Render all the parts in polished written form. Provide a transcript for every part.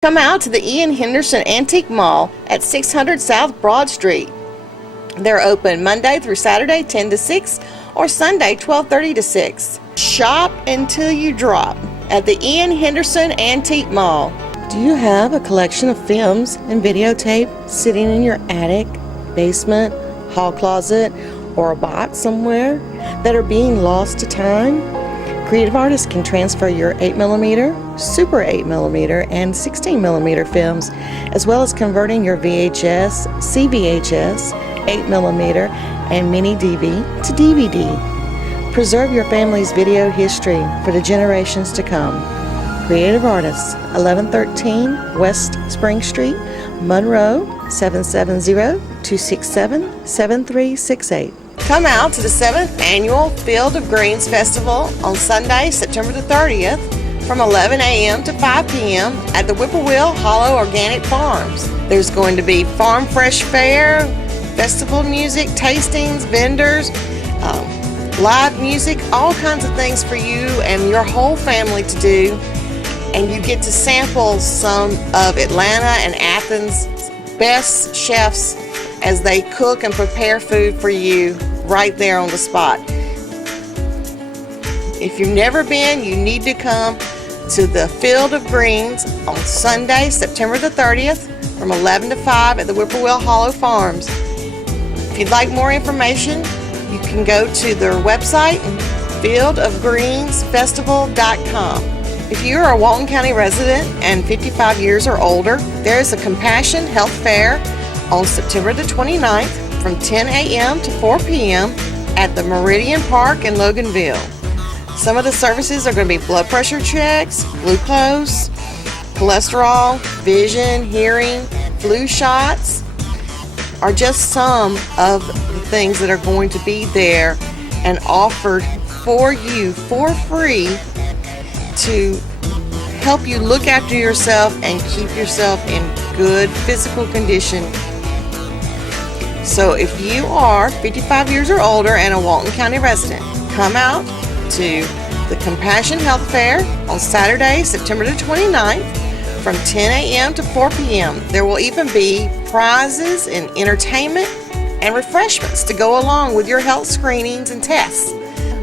Come out to the Ian Henderson Antique Mall at 600 South Broad Street. They're open Monday through Saturday 10 to 6 or Sunday 12:30 to 6. Shop until you drop at the Ian Henderson Antique Mall. Do you have a collection of films and videotape sitting in your attic, basement, hall closet, or a box somewhere that are being lost to time? Creative artists can transfer your 8mm, Super 8mm, and 16mm films, as well as converting your VHS, CVHS, 8mm, and mini DV to DVD. Preserve your family's video history for the generations to come. Creative Artists, 1113 West Spring Street, Monroe, 770-267-7368. Come out to the 7th Annual Field of Greens Festival on Sunday, September the 30th from 11 a.m. to 5 p.m. at the Whippoorwill Hollow Organic Farms. There's going to be farm fresh fare, festival music, tastings, vendors, live music, all kinds of things for you and your whole family to do. And you get to sample some of Atlanta and Athens' best chefs as they cook and prepare food for you right there on the spot. If you've never been, you need to come to the Field of Greens on Sunday, September the 30th from 11 to 5 at the Whippoorwill Hollow Farms. If you'd like more information, you can go to their website, fieldofgreensfestival.com. If you are a Walton County resident and 55 years or older, there is a Compassion Health Fair on September the 29th from 10 a.m. to 4 p.m. at the Meridian Park in Loganville. Some of the services are going to be blood pressure checks, glucose, cholesterol, vision, hearing, flu shots, are just some of the things that are going to be there and offered for you for free to help you look after yourself and keep yourself in good physical condition. So if you are 55 years or older and a Walton County resident, come out to the Compassion Health Fair on Saturday, September the 29th from 10 a.m. to 4 p.m. There will even be prizes and entertainment and refreshments to go along with your health screenings and tests.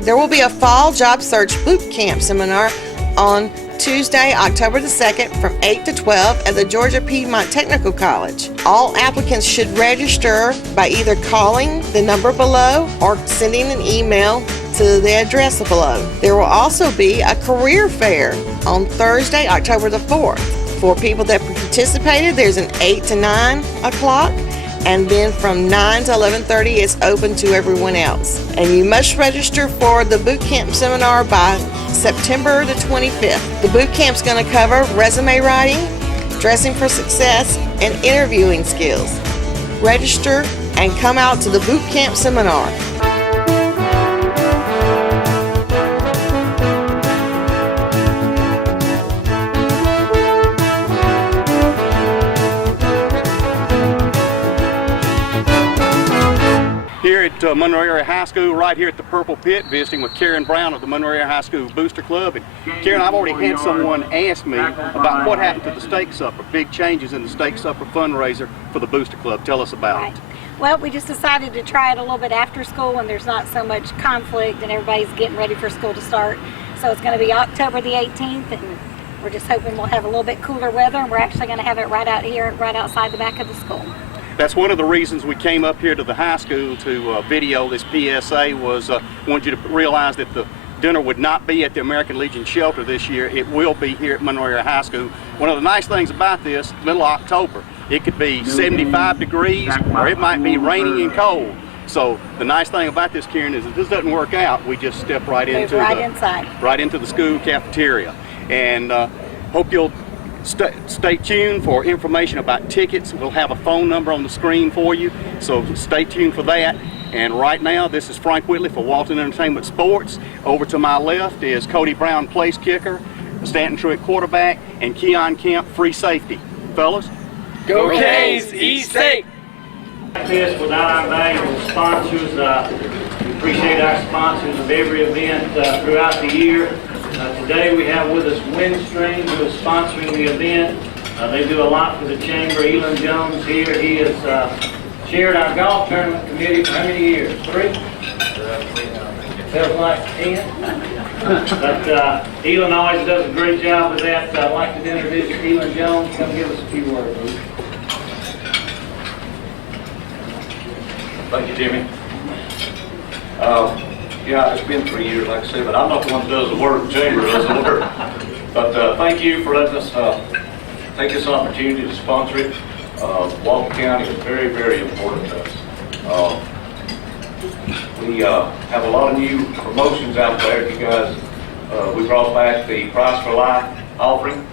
There will be a fall job search boot camp seminar on Tuesday, October the 2nd from 8 to 12 at the Georgia Piedmont Technical College. All applicants should register by either calling the number below or sending an email to the address below. There will also be a career fair on Thursday, October the 4th. For people that participated, there's an 8 to 9 o'clock, and then from 9 to 11:30 it's open to everyone else. And you must register for the boot camp seminar by September the 25th. The boot camp's going to cover resume writing, dressing for success, and interviewing skills. Register and come out to the boot camp seminar. Here at Monroe Area High School, right here at the Purple Pit, visiting with Karen Brown of the Monroe Area High School Booster Club. And Karen, I've already had someone ask me about what happened to the steak supper, big changes in the steak supper fundraiser for the Booster Club. Tell us about it. Well, we just decided to try it a little bit after school when there's not so much conflict and everybody's getting ready for school to start. So it's going to be October the 18th, and we're just hoping we'll have a little bit cooler weather, and we're actually going to have it right out here, right outside the back of the school. That's one of the reasons we came up here to the high school to video this PSA was wanted you to realize that the dinner would not be at the American Legion shelter this year. It will be here at Monroe Area High School. One of the nice things about this, middle of October, it could be 75 degrees or it might be raining and cold. So the nice thing about this, Karen, is if this doesn't work out, we just step right into the school cafeteria. And hope you'll stay tuned for information about tickets. We'll have a phone number on the screen for you, so stay tuned for that. And right now, this is Frank Whitley for Walton Entertainment Sports. Over to my left is Cody Brown, place kicker, Stanton Truitt, quarterback, and Keon Kemp, free safety. Fellas? Go Canes, eat steak! This without our valuable sponsors. We appreciate our sponsors of every event throughout the year. Today we have with us Windstream, who is sponsoring the event. They do a lot for the chamber. Elon Jones here, he has chaired our golf tournament committee for how many years? 3? Feels like 10. But Elon always does a great job with that. I'd like to introduce Elon Jones. Come give us a few words, please. Thank you, Jimmy. Yeah, it's been 3 years, like I said, but I'm not the one that does the work. The chamber does the work. But thank you for letting us take this opportunity to sponsor it. Walton County is very, very important to us. We have a lot of new promotions out there. You guys, we brought back the Price for Life offering.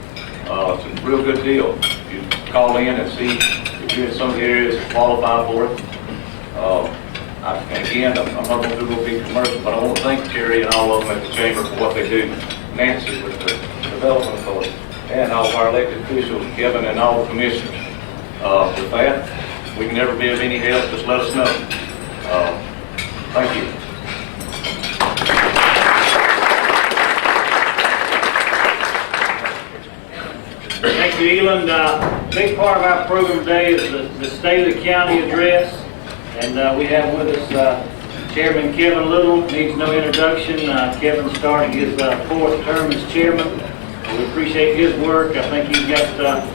It's a real good deal. You call in and see if you're in some of the areas that qualify for it. Again, I'm not going to do a big commercial, but I want to thank Terry and all of them at the Chamber for what they do. Nancy with the Development Authority, and all of our elected officials, Kevin and all the commissioners. With that, we can never be of any help, just let us know. Thank you. Thank you, Elon. A big part of our program today is the State of the County address. And we have with us Chairman Kevin Little. Needs no introduction. Kevin started his 4th term as chairman. We appreciate his work. I think he's got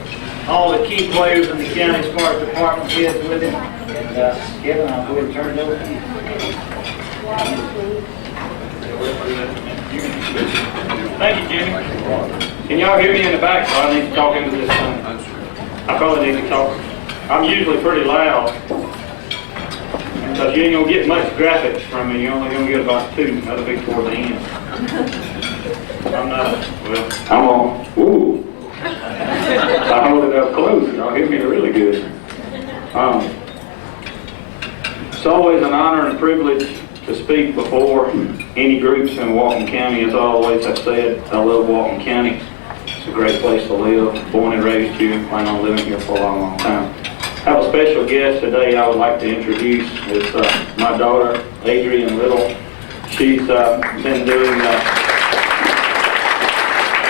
all the key players in the county as far as department heads with him. And Kevin, I'll go ahead and turn it over to you. Thank you, Jimmy. Can y'all hear me in the back? So I need to talk into this thing. I probably need to talk. I'm usually pretty loud. Because you ain't going to get much graphics from me. You're only going to get about 2. That'll be toward the end. I'm not, well, I'm on. Ooh. I hold it up close. Y'all hear me really good. It's always an honor and a privilege to speak before any groups in Walton County. As I always have said, I love Walton County. It's a great place to live. Born and raised here. Plan on living here for a long, long time. I have a special guest today I would like to introduce. It's my daughter, Adrian Little. She's been doing a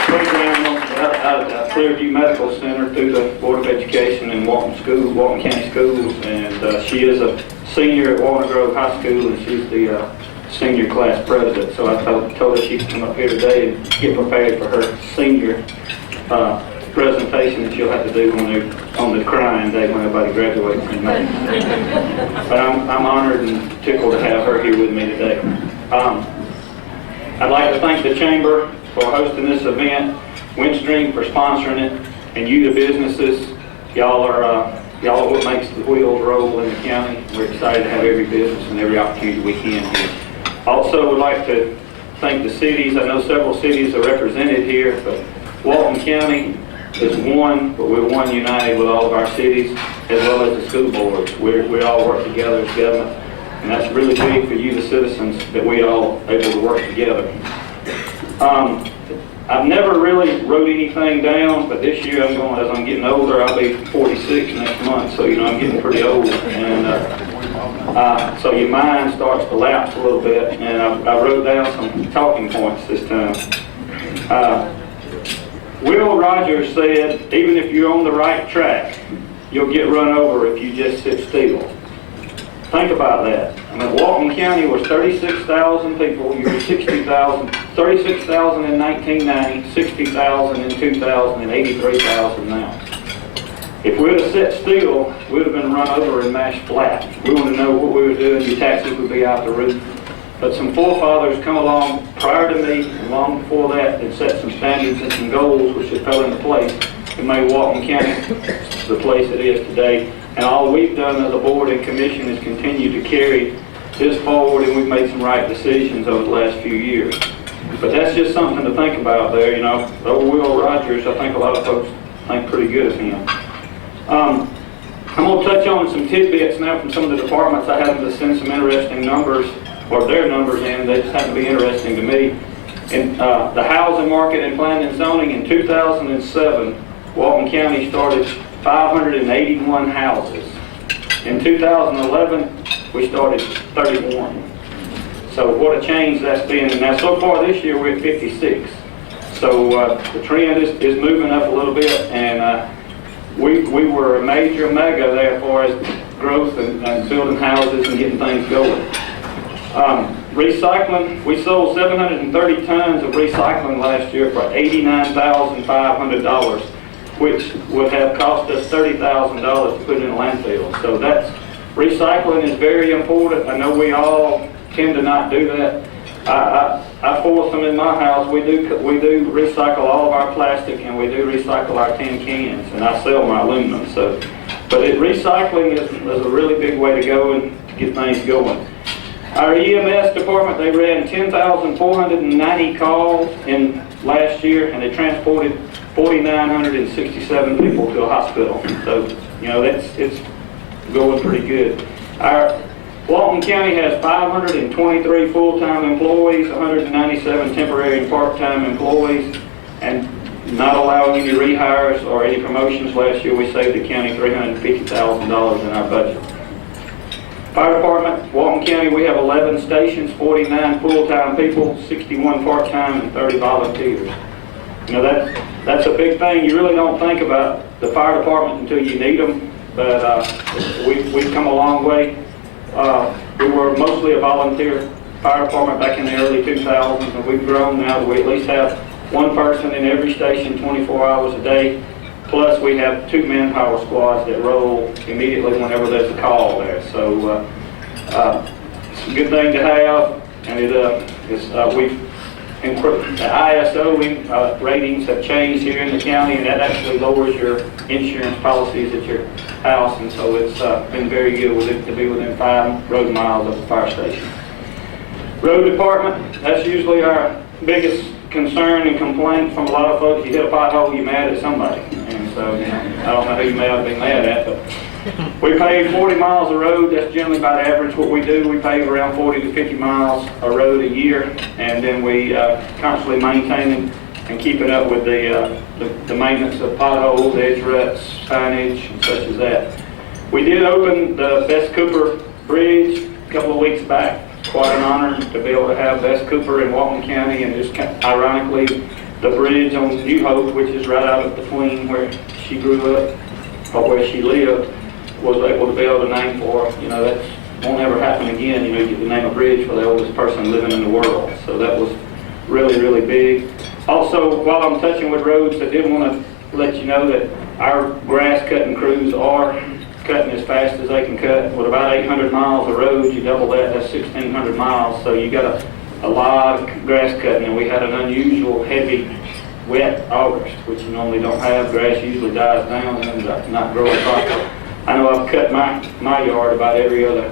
program at Clearview Medical Center through the Board of Education in Walton County Schools, and she is a senior at Walnut Grove High School, and she's the senior class president. So I told her she could come up here today and get prepared for her senior presentation that she'll have to do on the crying day when everybody graduates in May. But I'm honored and tickled to have her here with me today. I'd like to thank the Chamber for hosting this event, Windstream for sponsoring it, and you, the businesses. Y'all are what makes the wheels roll in the county. We're excited to have every business and every opportunity we can here. Also, would like to thank the cities. I know several cities are represented here, but Walton County is one, but we're one united with all of our cities, as well as the school boards. We all work together as government, and that's really big for you, the citizens, that we all able to work together. I've never really wrote anything down, but this year as I'm getting older, I'll be 46 next month, so I'm getting pretty old, and so your mind starts to lapse a little bit, and I wrote down some talking points this time. Will Rogers said, even if you're on the right track, you'll get run over if you just sit still. Think about that. I mean, Walton County was 36,000 people. You were 60,000. 36,000 in 1990, 60,000 in 2000, and 83,000 now. If we'd have sat still, we'd have been run over and mashed flat. We want to know what we were doing. Your taxes would be out the roof. But some forefathers come along prior to me, and long before that, and set some standards and some goals which have fell into place and made Walton County the place it is today. And all we've done as a board and commission is continue to carry this forward, and we've made some right decisions over the last few years. But that's just something to think about there, Old Will Rogers, I think a lot of folks think pretty good of him. I'm going to touch on some tidbits now from some of the departments. I happen to send some interesting numbers, or their numbers in. They just happen to be interesting to me. In the housing market and planning and zoning in 2007, Walton County started 581 houses. In 2011, we started 31. So what a change that's been. Now so far this year we're at 56. So the trend is moving up a little bit, and we were a major mega there as far as growth and building houses and getting things going. Recycling, we sold 730 tons of recycling last year for $89,500, which would have cost us $30,000 to put in a landfill. So that's, recycling is very important. I know we all tend to not do that. I force them in my house. We do recycle all of our plastic, and we do recycle our tin cans, and I sell my aluminum. So, but recycling is a really big way to go and to get things going. Our EMS department, they ran 10,490 calls in last year, and they transported 4,967 people to a hospital. So, you know, it's going pretty good. Our Walton County has 523 full-time employees, 197 temporary and part-time employees, and not allowing any rehires or any promotions last year, we saved the county $350,000 in our budget. Fire department, Walton County, we have 11 stations, 49 full-time people, 61 part-time, and 30 volunteers. You know, that's a big thing. You really don't think about the fire department until you need them, but we've come a long way. We were mostly a volunteer fire department back in the early 2000s, and we've grown now that we at least have one person in every station 24 hours a day. Plus, we have 2 manpower squads that roll immediately whenever there's a call there. So, it's a good thing to have, and we've improved. The ISO ratings have changed here in the county, and that actually lowers your insurance policies at your house, and so it's been very good to be within 5 road miles of the fire station. Road department, that's usually our biggest concern and complaint from a lot of folks. You hit a pothole, you're mad at somebody. And so, you know, I don't know who you may have been mad at, but we pave 40 miles of road. That's generally about average what we do. We pave around 40 to 50 miles of road a year, and then we constantly maintain and keeping up with the maintenance of potholes, edge ruts, signage, and such as that. We did open the Bess Cooper Bridge a couple of weeks back. Quite an honor to be able to have Bess Cooper in Walton County, and just ironically, the bridge on New Hope, which is right out of between where she grew up or where she lived, was able to be able to name for her. You know, that won't ever happen again. You know, you get to name a bridge for the oldest person living in the world. So that was really, really big. Also, while I'm touching with roads, I did want to let you know that our grass cutting crews are cutting as fast as they can cut. With about 800 miles of road, you double that, that's 1,600 miles. So you got a lot of grass cutting, and we had an unusual heavy, wet August, which you normally don't have. Grass usually dies down and ends up not growing properly. I know I've cut my yard about every other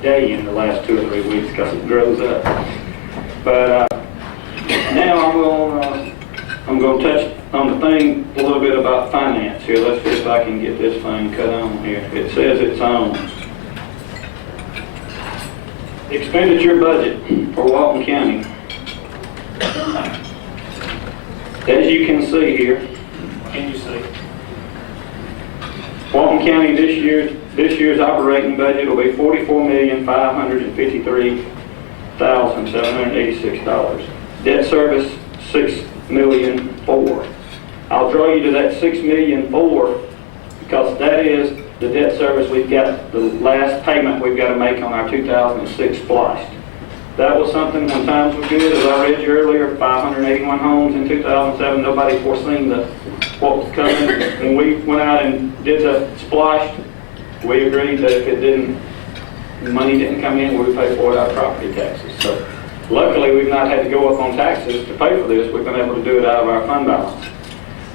day in the last 2 or 3 weeks because it grows up. But now I'm going to touch on the thing a little bit about finance here. Let's see if I can get this thing cut on here. It says it's on. Expenditure budget for Walton County. As you can see here, can you see? Walton County this year's operating budget will be $44,553,786. Debt service $6,000,004. I'll draw you to that $6,000,004 because that is the debt service we've got, the last payment we've got to make on our 2006 spliced. That was something when times were good, as I read you earlier, 581 homes in 2007. Nobody foreseen what was coming. When we went out and did the spliced, we agreed that if money didn't come in, we would pay for it out of property taxes. So luckily, we've not had to go up on taxes to pay for this. We've been able to do it out of our fund balance.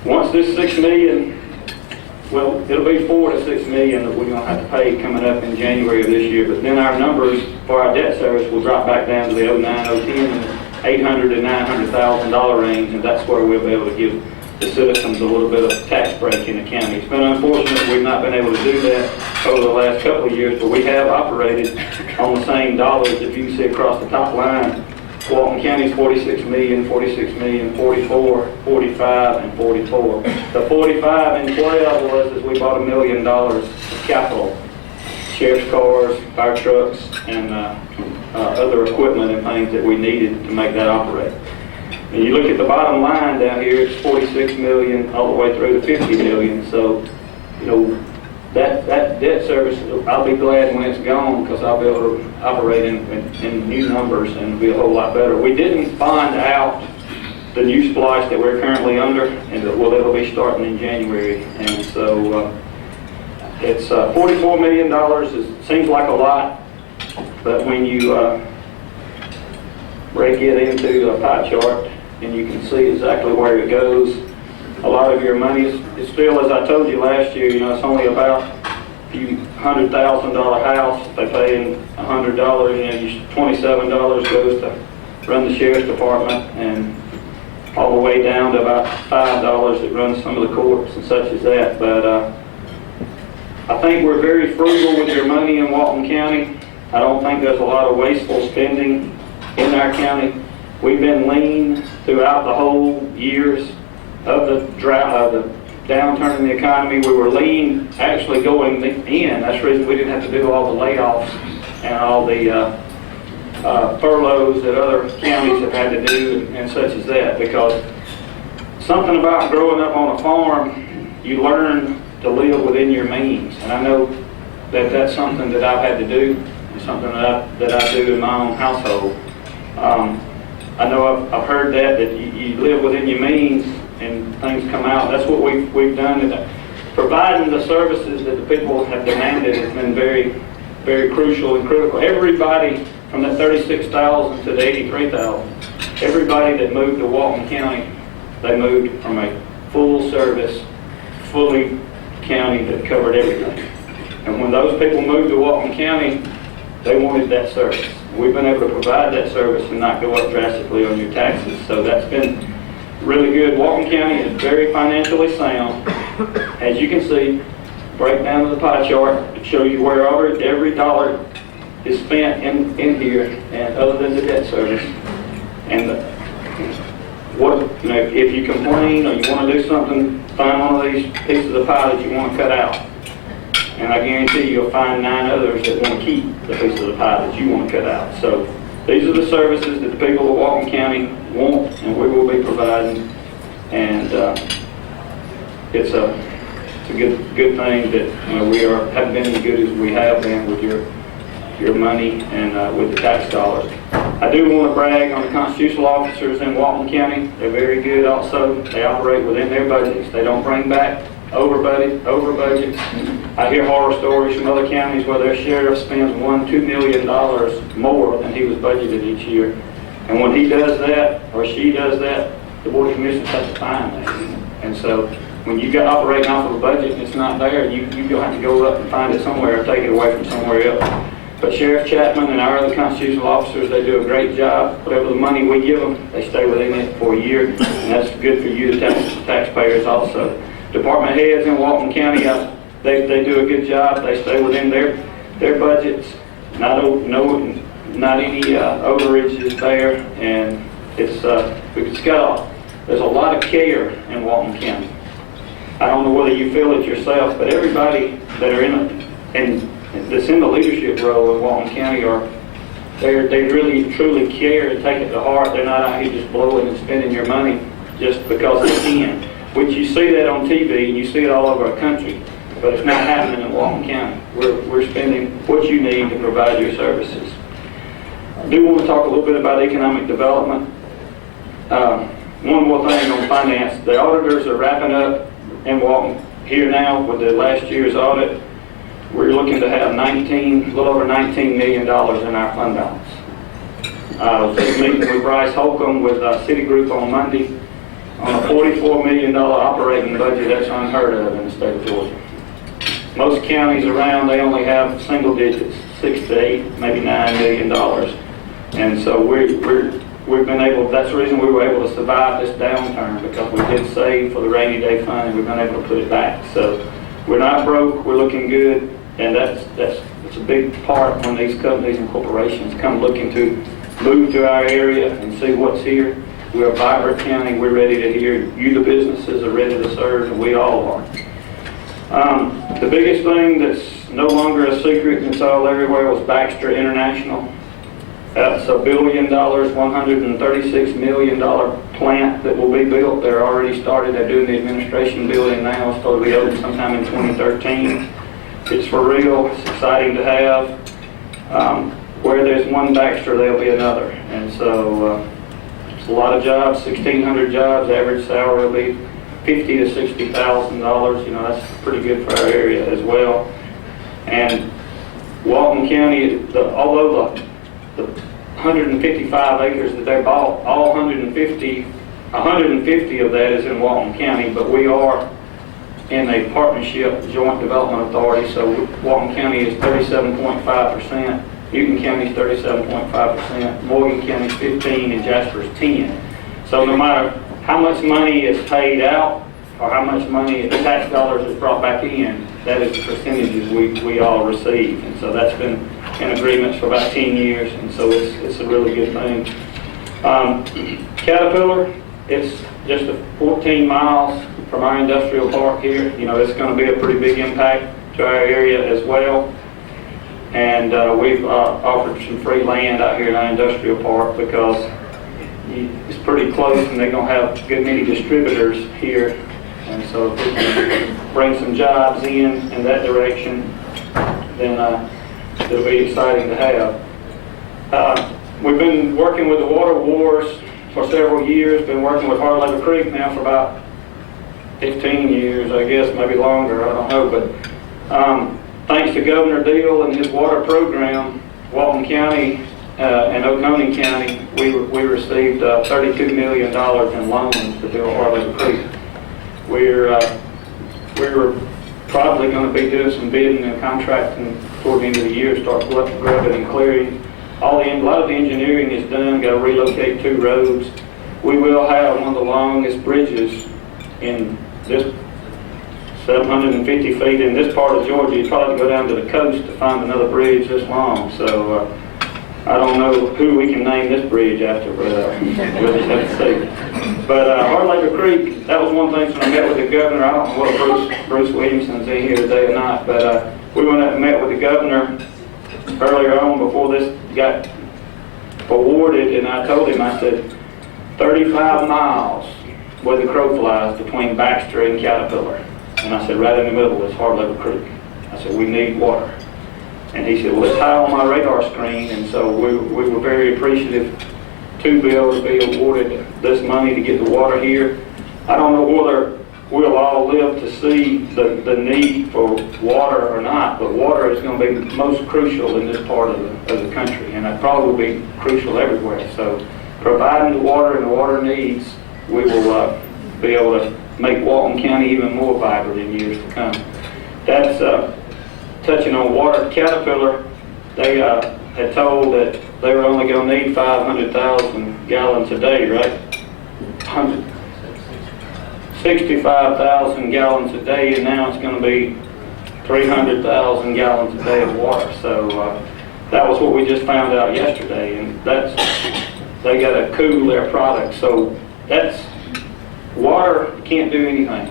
Once this $6 million, well, it'll be $4 to $6 million that we're going to have to pay coming up in January of this year. But then our numbers for our debt service will drop back down to the 09, 010, and $800,000 to $900,000 range, and that's where we'll be able to give the citizens a little bit of tax break in the county. It's been unfortunate we've not been able to do that over the last couple of years, but we have operated on the same dollars. If you see across the top line, Walton County's 46 million, 44, 45, and 44. The 45 and 12 was as we bought $1 million of capital, sheriff's cars, fire trucks, and other equipment and things that we needed to make that operate. And you look at the bottom line down here, it's 46 million all the way through to 50 million. So you know, that debt service, I'll be glad when it's gone, because I'll be able to operate in new numbers and be a whole lot better. We didn't find out the new splice that we're currently under, and it'll be starting in January. And so it's $44 million. It seems like a lot, but when you break it into a pie chart, and you can see exactly where it goes, a lot of your money is still, as I told you last year, you know, it's only about a few $100,000 house. If they pay in $100, you know, $27 goes to run the sheriff's department, and all the way down to about $5 that runs some of the courts and such as that. But I think we're very frugal with your money in Walton County. I don't think there's a lot of wasteful spending in our county. We've been lean throughout the whole years of the drought, of the downturn in the economy. We were lean actually going in. That's the reason we didn't have to do all the layoffs and all the furloughs that other counties have had to do and such as that, because something about growing up on a farm, you learn to live within your means. And I know that that's something that I've had to do, and something that I do in my own household. I know I've heard that you live within your means and things come out. That's what we've done. And providing the services that the people have demanded has been very, very crucial and critical. Everybody from the 36,000 to the 83,000, everybody that moved to Walton County, they moved from a full service, fully county that covered everything. And when those people moved to Walton County, they wanted that service. We've been able to provide that service and not go up drastically on your taxes. So that's been really good. Walton County is very financially sound. As you can see, break down to the pie chart, it shows you where every dollar is spent in here, and other than the debt service. And if you complain or you want to do something, find one of these pieces of pie that you want to cut out. And I guarantee you'll find 9 others that want to keep the piece of the pie that you want to cut out. So these are the services that the people of Walton County want, and we will be providing. And it's a good thing that we haven't been as good as we have been with your money and with the tax dollars. I do want to brag on the constitutional officers in Walton County. They're very good also. They operate within their budgets. They don't bring back over budgets. I hear horror stories from other counties where their sheriff spends $2 million more than he was budgeted each year. And when he does that, or she does that, the Board of Commissioners has to find that. And so when you get operating off of a budget and it's not there, you don't have to go up and find it somewhere or take it away from somewhere else. But Sheriff Chapman and our other constitutional officers, they do a great job. Whatever the money we give them, they stay within it for a year, and that's good for you, the taxpayers also. Department heads in Walton County, they do a good job. They stay within their budgets. Not any overages there, and there's a lot of care in Walton County. I don't know whether you feel it yourself, but everybody that are that's in the leadership role in Walton County they really truly care and take it to heart. They're not out here just blowing and spending your money just because they can. Which you see that on TV and you see it all over our country, but it's not happening in Walton County. We're spending what you need to provide your services. I do want to talk a little bit about economic development. One more thing on finance. The auditors are wrapping up in Walton here now with the last year's audit. We're looking to have a little over $19 million in our fund balance. I was just meeting with Bryce Holcomb with Citigroup on Monday. On a $44 million operating budget, that's unheard of in the state of Georgia. Most counties around, they only have single digits, 6 to 8, maybe $9 million. And so we've been able, that's the reason we were able to survive this downturn, because we did save for the rainy day fund and we've been able to put it back. So we're not broke, we're looking good, and that's a big part when these companies and corporations come looking to move to our area and see what's here. We're a vibrant county. We're ready to hear you. The businesses are ready to serve, and we all are. The biggest thing that's no longer a secret and it's all everywhere was Baxter International. That's $1 billion, $136 million plant that will be built. They're already started. They're doing the administration building now. It's supposed to be open sometime in 2013. It's for real. It's exciting to have. Where there's one Baxter, there'll be another. And so it's a lot of jobs, 1,600 jobs. Average salary will be $50,000 to $60,000. You know, that's pretty good for our area as well. And Walton County, although the 155 acres that they bought, all 150 of that is in Walton County, but we are in a partnership joint development authority, so Walton County is 37.5%, Newton County is 37.5%, Morgan County is 15%, and Jasper is 10%. So no matter how much money is paid out or how much money the tax dollars is brought back in, that is the percentages we all receive. And so that's been in agreements for about 10 years, and so it's a really good thing. Caterpillar, it's just 14 miles from our industrial park here. You know, it's going to be a pretty big impact to our area as well. And we've offered some free land out here in our industrial park because it's pretty close and they're going to have a good many distributors here. And so if we can bring some jobs in that direction, then it'll be exciting to have. We've been working with the Water Wars for several years, been working with Hard Labor Creek now for about 15 years, I guess, maybe longer, I don't know. But thanks to Governor Deal and his water program, Walton County and Oconee County, we received $32 million in loans to build Hard Labor Creek. We were probably going to be doing some bidding and contracting toward the end of the year, start grubbing and clearing. A lot of the engineering is done, got to relocate 2 roads. We will have one of the longest bridges in this 750 feet in this part of Georgia. You'd probably go down to the coast to find another bridge this long. So I don't know who we can name this bridge after, but we'll just have to see. But Hard Labor Creek, that was one thing when I met with the governor. I don't know what Bruce Williamson's in here today or not, but we went out and met with the governor earlier on before this got awarded, and I told him, I said, 35 miles where the crow flies between Baxter and Caterpillar. And I said, right in the middle is Hard Labor Creek. I said, we need water. And he said, well, it's high on my radar screen. And so we were very appreciative to be able to be awarded this money to get the water here. I don't know whether we'll all live to see the need for water or not, but water is going to be most crucial in this part of the country, and it probably will be crucial everywhere. So providing the water and the water needs, we will be able to make Walton County even more vibrant in years to come. That's touching on water. Caterpillar, they had told that they were only going to need 500,000 gallons a day, right? 65,000 gallons a day, and now it's going to be 300,000 gallons a day of water. So that was what we just found out yesterday, and they got to cool their product. So that's water can't do anything.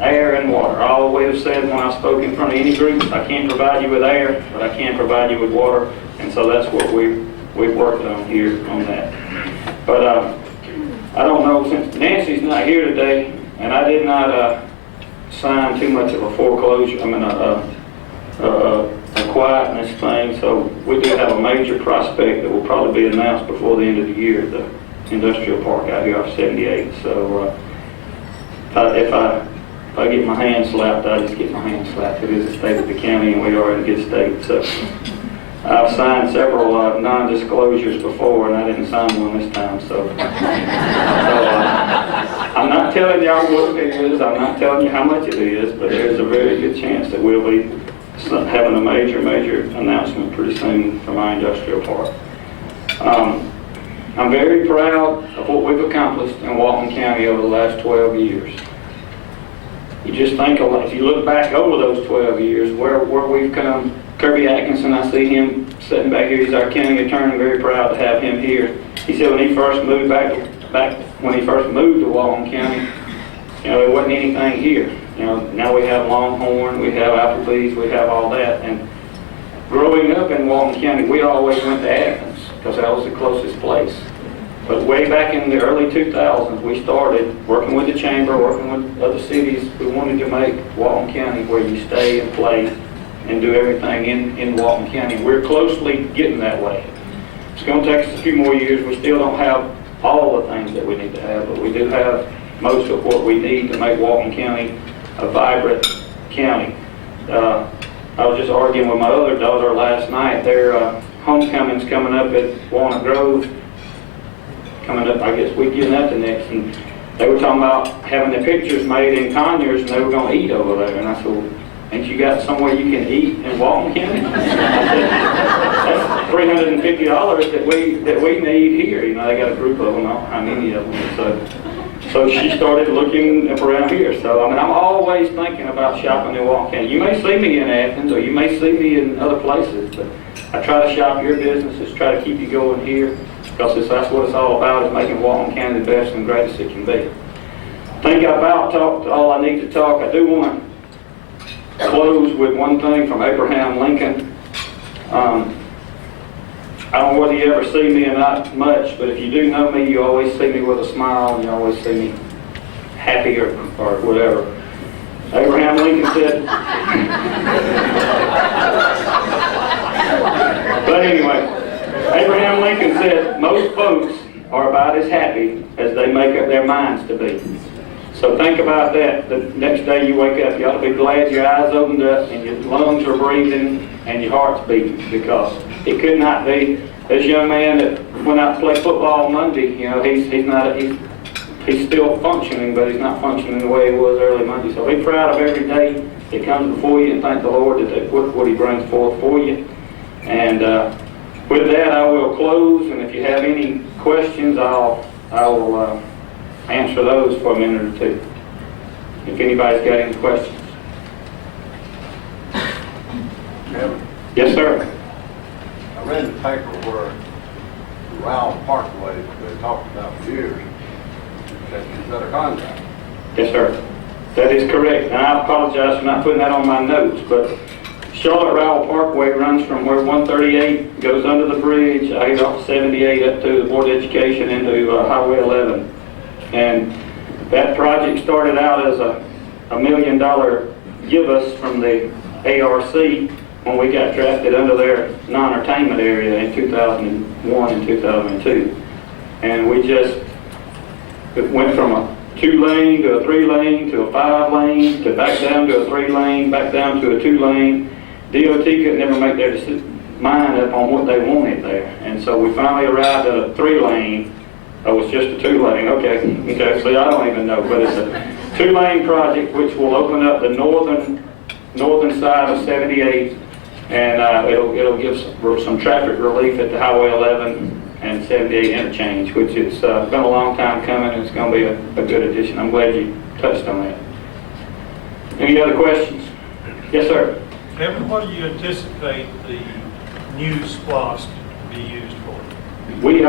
Air and water. I always have said when I spoke in front of any group, I can't provide you with air, but I can provide you with water, and so that's what we've worked on here on that. But I don't know, since Nancy's not here today, and I did not sign too much of a foreclosure, a quietness thing, so we do have a major prospect that will probably be announced before the end of the year, the industrial park out here off 78. So if I get my hand slapped, I just get my hand slapped. It is the state of the county, and we are in a good state. So I've signed several non-disclosures before, and I didn't sign one this time. So I'm not telling y'all what it is. I'm not telling you how much it is, but there's a very good chance that we'll be having a major announcement pretty soon from our industrial park. I'm very proud of what we've accomplished in Walton County over the last 12 years. You just think, if you look back over those 12 years, where we've come. Kirby Atkinson, I see him sitting back here. He's our county attorney. Very proud to have him here. He said when he first moved when he first moved to Walton County, there wasn't anything here. Now we have Longhorn, we have Applebee's, we have all that. And growing up in Walton County, we always went to Athens because that was the closest place. But way back in the early 2000s, we started working with the chamber, working with other cities. We wanted to make Walton County where you stay and play and do everything in Walton County. We're closely getting that way. It's going to take us a few more years. We still don't have all the things that we need to have, but we do have most of what we need to make Walton County a vibrant county. I was just arguing with my other daughter last night. Their homecoming's coming up at Walnut Grove. Coming up, I guess weekend after next, and they were talking about having their pictures made in Conyers, and they were going to eat over there. And I said, well, ain't you got somewhere you can eat in Walton County? I said, that's $350 that we need here. You know, they got a group of them. I don't know how many of them. So she started looking up around here. So I mean, I'm always thinking about shopping in Walton County. You may see me in Athens, or you may see me in other places, but I try to shop your businesses, try to keep you going here, because that's what it's all about, is making Walton County the best and greatest it can be. I think I about talked all I need to talk. I do want to close with one thing from Abraham Lincoln. I don't know whether you ever see me or not much, but if you do know me, you always see me with a smile, and you always see me happy or whatever. Abraham Lincoln said, but anyway, Abraham Lincoln said, most folks are about as happy as they make up their minds to be. So think about that. The next day you wake up, you ought to be glad your eyes opened up and your lungs are breathing and your heart's beating, because it could not be. This young man that went out to play football Monday, you know, he's still functioning, but he's not functioning the way he was early Monday. So be proud of every day that comes before you, and thank the Lord that what he brings forth for you. And with that, I will close, and if you have any questions, I will answer those for a minute or two, if anybody's got any questions. Kevin, Yes, sir. I read the paper where Rowell Parkway, they talked about for years, that you've got a contract. Yes, sir. That is correct. And I apologize for not putting that on my notes, but Charlotte Rowell Parkway runs from where 138 goes under the bridge, I get off 78 up to the Board of Education into Highway 11. And that project started out as a $1 million give us from the ARC when we got drafted under their non-entertainment area in 2001 and 2002. And it went from a 2-lane to a 3-lane to a 5-lane to back down to a 3-lane, back down to a 2-lane. DOT could never make their mind up on what they wanted there. And so we finally arrived at a 3-lane. Oh, it's just a 2-lane. Okay, so I don't even know, but it's a 2-lane project which will open up the northern side of 78, and it'll give some traffic relief at the Highway 11 and 78 interchange, which it's been a long time coming, and it's going to be a good addition. I'm glad you touched on that. Any other questions? Yes, sir. Kevin, what do you anticipate the new SPLOST to be used for? We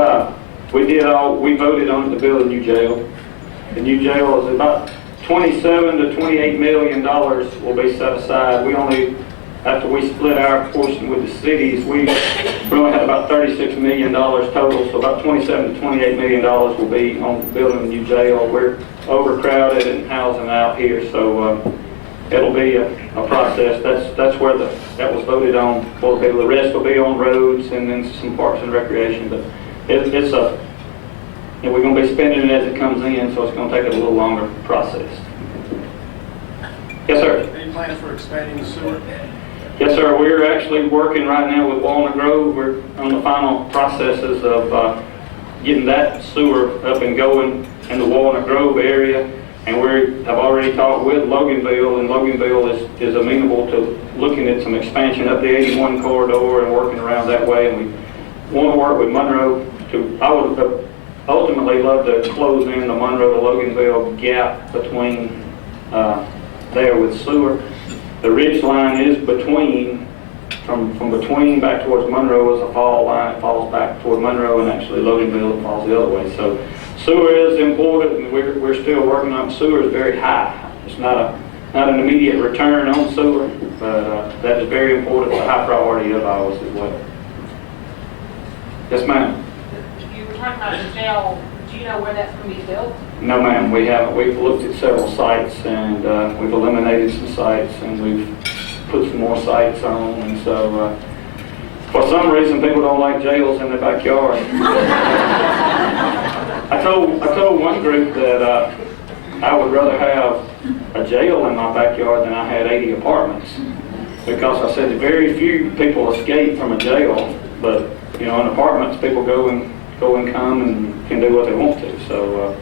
voted on it to build a new jail. The new jail is about $27 to $28 million will be set aside. After we split our portion with the cities, we only had about $36 million total, so about $27 to $28 million will be on building a new jail. We're overcrowded and housing out here, so it'll be a process. That's where that was voted on. The rest will be on roads and then some parks and recreation, but we're going to be spending it as it comes in, so it's going to take a little longer process. Yes, sir. Any plans for expanding the sewer? Yes, sir. We're actually working right now with Walnut Grove. We're on the final processes of getting that sewer up and going in the Walnut Grove area. And we have already talked with Loganville, and Loganville is amenable to looking at some expansion up the 81 corridor and working around that way. And we want to work with Monroe I would ultimately love to close in the Monroe to Loganville gap between there with sewer. The ridge line is from between back towards Monroe is a fall line. It falls back toward Monroe, and actually Loganville falls the other way. So sewer is important, and we're still working on sewer. Is very high. It's not an immediate return on sewer, but that is very important. It's a high priority of ours as well. Yes, ma'am. You were talking about the jail, do you know where that's going to be built? No, ma'am, we haven't. We've looked at several sites, and we've eliminated some sites, and we've put some more sites on, and so for some reason people don't like jails in their backyard. I told one group that I would rather have a jail in my backyard than I had 80 apartments, because I said that very few people escape from a jail, but in apartments people go and come and can do what they want to. So,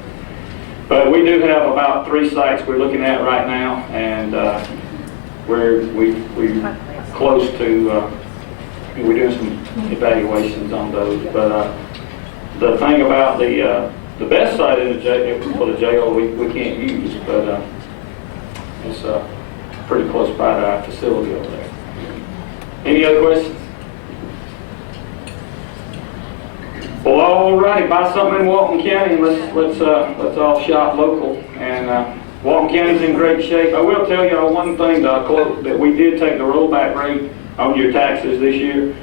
but we do have about 3 sites we're looking at right now, and we're close to we're doing some evaluations on those. But the thing about the best site in the jail, for the jail we can't use, but it's pretty close by to our facility over there. Any other questions? Well, all right, buy something in Walton County, and let's all shop local. And Walton County's in great shape. I will tell you one thing, that we did take the rollback rate on your taxes this year.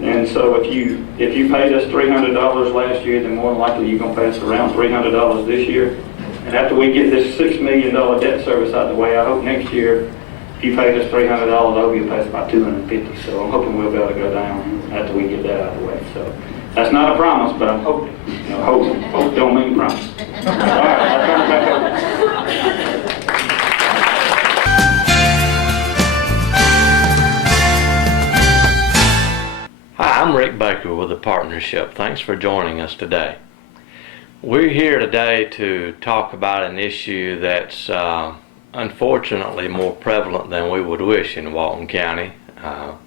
And so if you paid us $300 last year, then more than likely you're going to pay us around $300 this year. And after we get this $6 million debt service out of the way, I hope next year, if you paid us $300 over, you'll pay us about $250. So I'm hoping we'll be able to go down after we get that out of the way. So that's not a promise, but I'm hoping. Hope don't mean promise. All right, I'll turn it back over. Hi, I'm Rick Baker with the Partnership. Thanks for joining us today. We're here today to talk about an issue that's unfortunately more prevalent than we would wish in Walton County.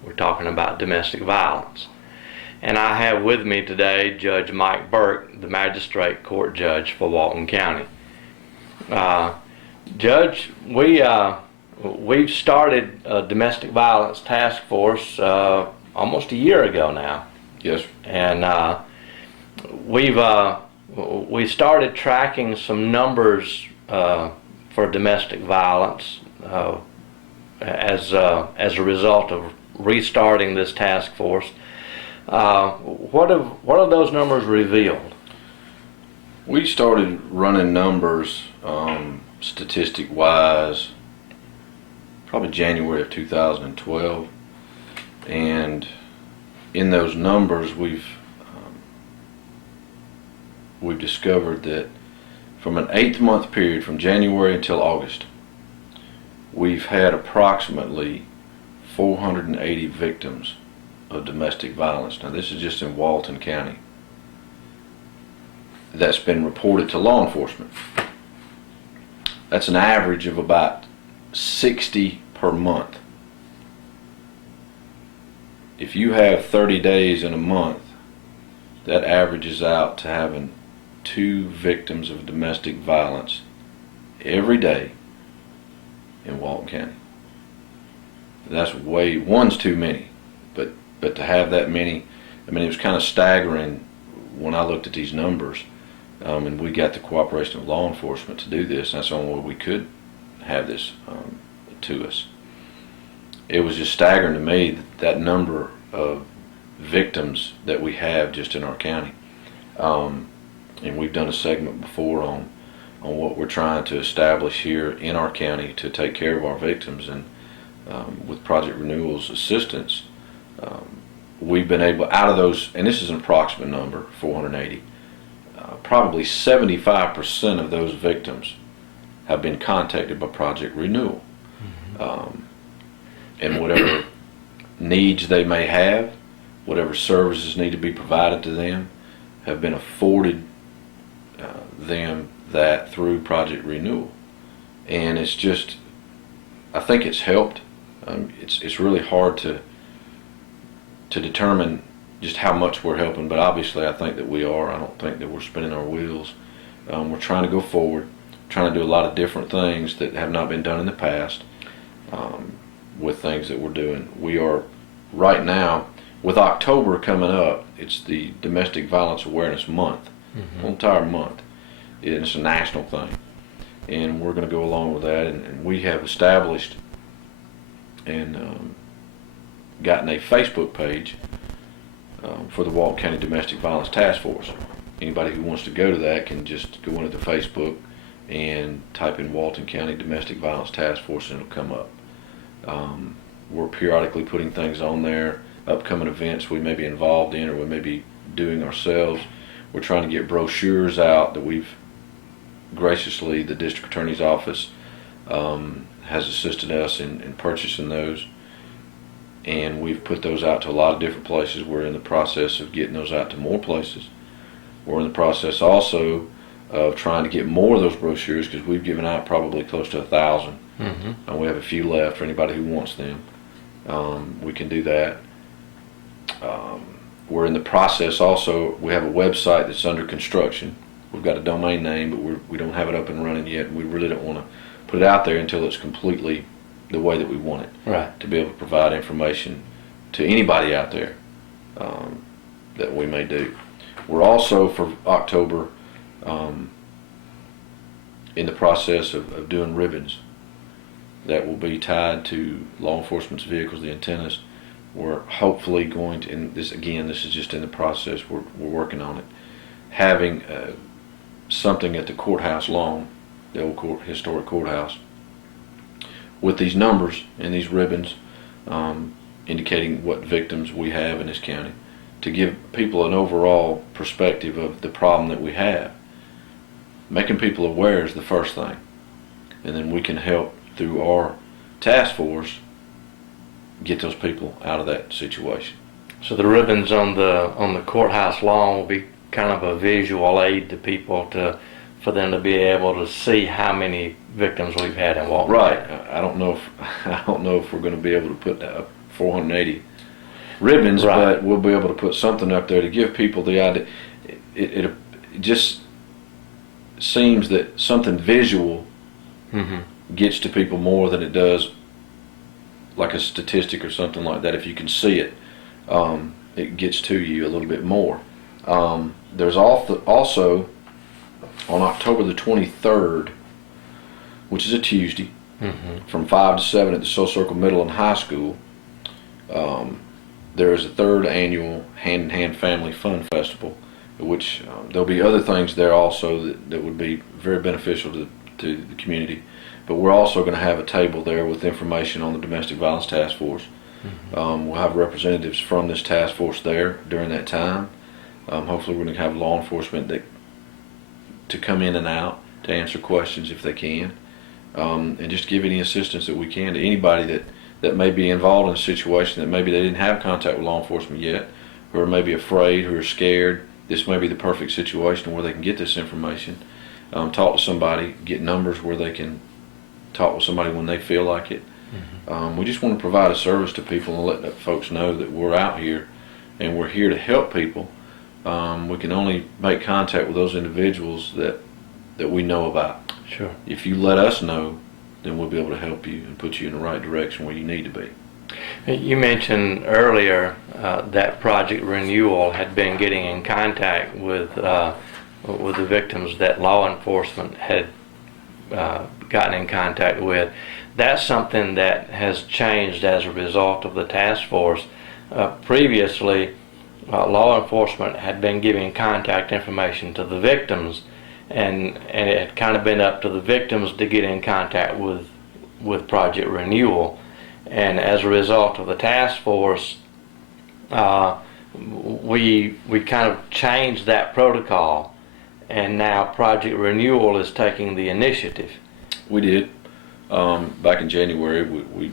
We're talking about domestic violence. And I have with me today Judge Mike Burke, the Magistrate Court Judge for Walton County. Judge, we've started a domestic violence task force almost a year ago now. Yes. And we started tracking some numbers for domestic violence as a result of restarting this task force. What have those numbers revealed? We started running numbers statistic-wise probably January of 2012, and in those numbers we've discovered that from an 8-month period from January until August, we've had approximately 480 victims of domestic violence. Now this is just in Walton County. That's been reported to law enforcement. That's an average of about 60 per month. If you have 30 days in a month, that averages out to having 2 victims of domestic violence every day in Walton County. That's one's too many, but to have that many, I mean, it was kind of staggering when I looked at these numbers, and we got the cooperation of law enforcement to do this. That's the only way we could have this to us. It was just staggering to me that number of victims that we have just in our county. And we've done a segment before on what we're trying to establish here in our county to take care of our victims, and with Project Renewal's assistance, we've been able, out of those, and this is an approximate number, 480, probably 75% of those victims have been contacted by Project Renewal. And whatever needs they may have, whatever services need to be provided to them, have been afforded them that through Project Renewal. And it's just, I think it's helped. It's really hard to determine just how much we're helping, but obviously I think that we are. I don't think that we're spinning our wheels. We're trying to go forward, trying to do a lot of different things that have not been done in the past with things that we're doing. We are right now, with October coming up, it's the Domestic Violence Awareness Month, the entire month. It's a national thing, and we're going to go along with that, and we have established and gotten a Facebook page for the Walton County Domestic Violence Task Force. anybody who wants to go to that can just go into the Facebook and type in Walton County Domestic Violence Task Force and it'll come up. We're periodically putting things on there, upcoming events we may be involved in or we may be doing ourselves. We're trying to get brochures out that we've graciously, the district attorney's office has assisted us in purchasing those, and we've put those out to a lot of different places. We're in the process of getting those out to more places. We're in the process also of trying to get more of those brochures because we've given out probably close to 1,000, and we have a few left for anybody who wants them. We can do that. We're in the process also, we have a website that's under construction. We've got a domain name, but we don't have it up and running yet, and we really don't want to put it out there until it's completely the way that we want it. Right. To be able to provide information to anybody out there that we may do. We're also, for October, in the process of doing ribbons that will be tied to law enforcement's vehicles, the antennas. We're hopefully going to, and this is just in the process, we're working on it, having something at the courthouse lawn, the old historic courthouse, with these numbers and these ribbons indicating what victims we have in this county, to give people an overall perspective of the problem that we have. Making people aware is the first thing, and then we can help through our task force get those people out of that situation. So the ribbons on the courthouse lawn will be kind of a visual aid to people for them to be able to see how many victims we've had in Walton. Right. I don't know if we're going to be able to put up 480 ribbons, right, but we'll be able to put something up there to give people the idea. It just seems that something visual gets to people more than it does like a statistic or something like that. If you can see it, it gets to you a little bit more. There's also on October the 23rd, which is a Tuesday, from 5 to 7 at the Soul Circle Middle and High School, there is a 3rd annual Hand in Hand Family Fun Festival, which there'll be other things there also that would be very beneficial to the community. But we're also going to have a table there with information on the Domestic Violence Task Force. We'll have representatives from this task force there during that time. Hopefully we're going to have law enforcement to come in and out to answer questions if they can, and just give any assistance that we can to anybody that may be involved in a situation that maybe they didn't have contact with law enforcement yet, who are maybe afraid, who are scared. This may be the perfect situation where they can get this information, talk to somebody, get numbers where they can talk with somebody when they feel like it. We just want to provide a service to people and let folks know that we're out here and we're here to help people. We can only make contact with those individuals that we know about. Sure. If you let us know, then we'll be able to help you and put you in the right direction where you need to be. You mentioned earlier that Project Renewal had been getting in contact with the victims that law enforcement had gotten in contact with. That's something that has changed as a result of the task force. Previously, law enforcement had been giving contact information to the victims, and it had kind of been up to the victims to get in contact with Project Renewal. And as a result of the task force, we kind of changed that protocol, and now Project Renewal is taking the initiative. We did. Back in January, we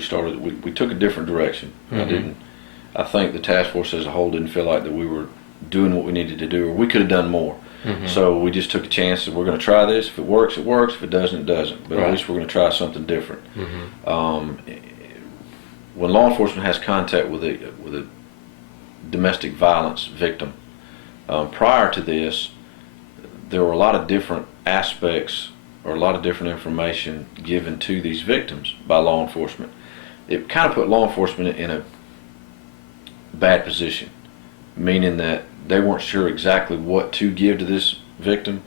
started. We took a different direction. I think the task force as a whole didn't feel like that we were doing what we needed to do, or we could have done more. So we just took a chance that we're going to try this. If it works, it works. If it doesn't, it doesn't. But at least we're going to try something different. When law enforcement has contact with a domestic violence victim, prior to this, there were a lot of different aspects or a lot of different information given to these victims by law enforcement. It kind of put law enforcement in a bad position, meaning that they weren't sure exactly what to give to this victim,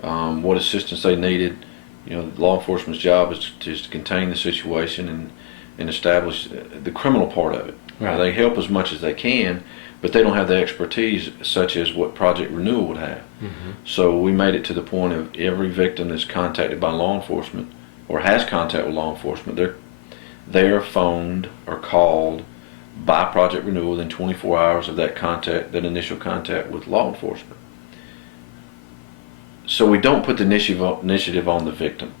what assistance they needed. You know, law enforcement's job is to contain the situation and establish the criminal part of it. Right. They help as much as they can, but they don't have the expertise such as what Project Renewal would have. So we made it to the point of every victim that's contacted by law enforcement or has contact with law enforcement, they're phoned or called by Project Renewal within 24 hours of that initial contact with law enforcement. So we don't put the initiative on the victim.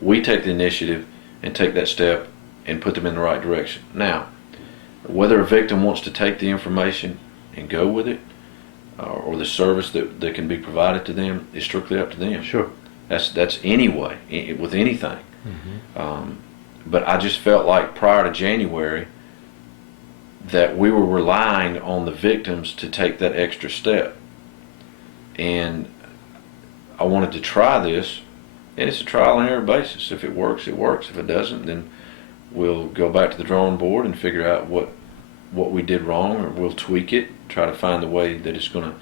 We take the initiative and take that step and put them in the right direction. Now, whether a victim wants to take the information and go with it, or the service that can be provided to them, is strictly up to them. Sure. That's anyway with anything. But I just felt like prior to January that we were relying on the victims to take that extra step, and I wanted to try this, and it's a trial and error basis. If it works, it works. If it doesn't, then we'll go back to the drawing board and figure out what we did wrong, or we'll tweak it, try to find a way that it's going to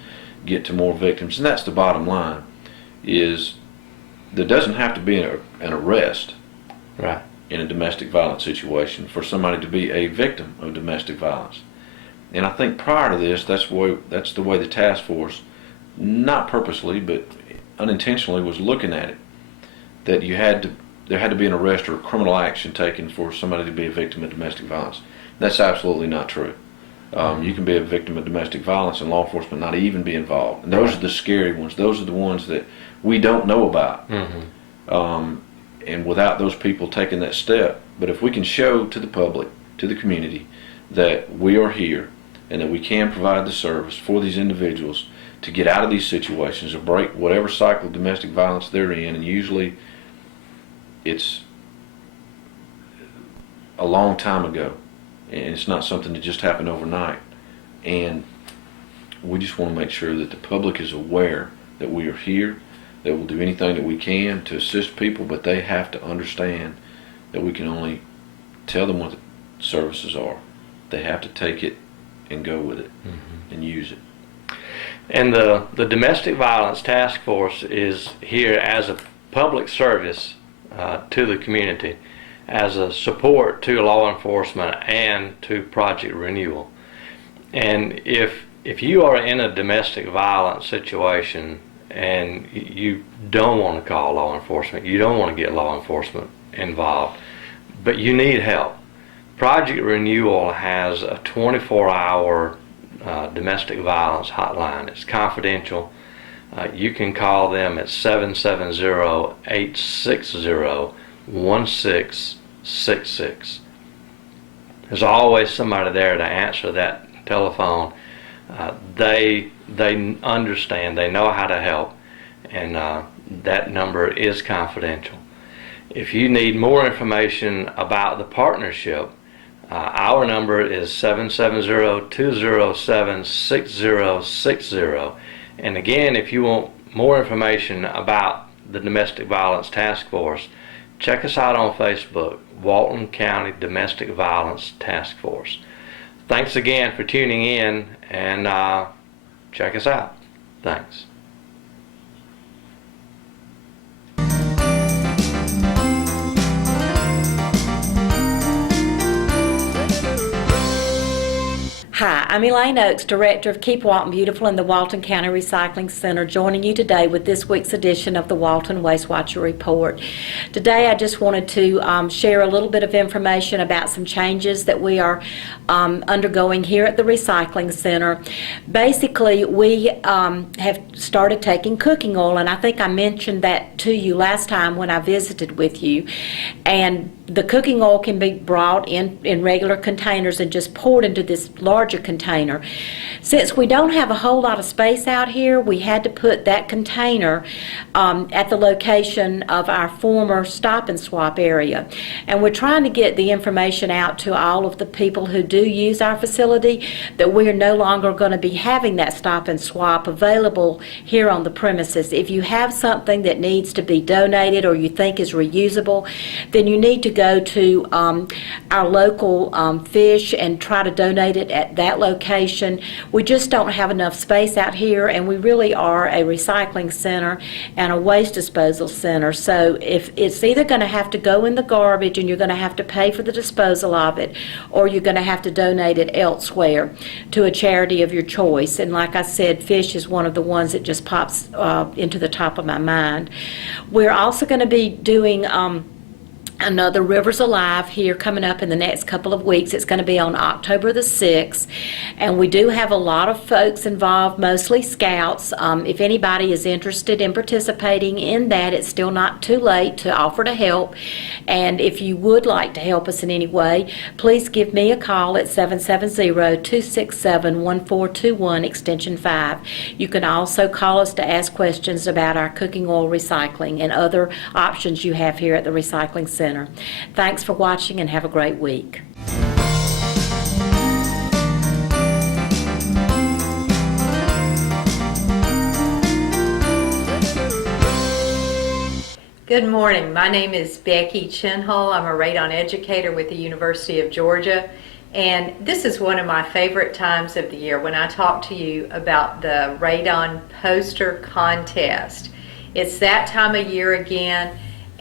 get to more victims. And that's the bottom line, is there doesn't have to be an arrest Right. in a domestic violence situation for somebody to be a victim of domestic violence. And I think prior to this, that's the way the task force, not purposely but unintentionally, was looking at it, that there had to be an arrest or a criminal action taken for somebody to be a victim of domestic violence. That's absolutely not true. You can be a victim of domestic violence and law enforcement not even be involved. And those are the scary ones. Those are the ones that we don't know about. And without those people taking that step, but if we can show to the public, to the community, that we are here and that we can provide the service for these individuals to get out of these situations or break whatever cycle of domestic violence they're in, and usually it's a long time ago, and it's not something that just happened overnight. And we just want to make sure that the public is aware that we are here, that we'll do anything that we can to assist people, but they have to understand that we can only tell them what the services are. They have to take it and go with it and use it. And the Domestic Violence Task Force is here as a public service to the community, as a support to law enforcement and to Project Renewal. And if you are in a domestic violence situation and you don't want to call law enforcement, you don't want to get law enforcement involved, but you need help, Project Renewal has a 24-hour domestic violence hotline. It's confidential. You can call them at 770-860-1666. There's always somebody there to answer that telephone. They understand, they know how to help, and that number is confidential. If you need more information about the partnership, our number is 770-207-6060. And again, if you want more information about the Domestic Violence Task Force, check us out on Facebook, Walton County Domestic Violence Task Force. Thanks again for tuning in, and check us out. Thanks. Hi, I'm Elaine Oakes, Director of Keep Walton Beautiful in the Walton County Recycling Center, joining you today with this week's edition of the Walton Waste Watcher Report. Today I just wanted to share a little bit of information about some changes that we are undergoing here at the Recycling Center. Basically, we have started taking cooking oil, and I think I mentioned that to you last time when I visited with you. And the cooking oil can be brought in regular containers and just poured into this larger container. Since we don't have a whole lot of space out here, we had to put that container at the location of our former Stop and Swap area. And we're trying to get the information out to all of the people who do use our facility that we are no longer going to be having that Stop and Swap available here on the premises. If you have something that needs to be donated or you think is reusable, then you need to go to our local fish and try to donate it at that location. We just don't have enough space out here, and we really are a recycling center and a waste disposal center. So if it's either going to have to go in the garbage and you're going to have to pay for the disposal of it, or you're going to have to donate it elsewhere to a charity of your choice. And like I said, fish is one of the ones that just pops into the top of my mind. We're also going to be doing another Rivers Alive here coming up in the next couple of weeks. It's going to be on October the 6th, and we do have a lot of folks involved, mostly scouts. If anybody is interested in participating in that, it's still not too late to offer to help, and if you would like to help us in any way, please give me a call at 770-267-1421 extension 5. You can also call us to ask questions about our cooking oil recycling and other options you have here at the Recycling Center. Thanks for watching and have a great week. Good morning. My name is Becky Chinhole. I'm a radon educator with the University of Georgia. And this is one of my favorite times of the year when I talk to you about the radon poster contest. It's that time of year again.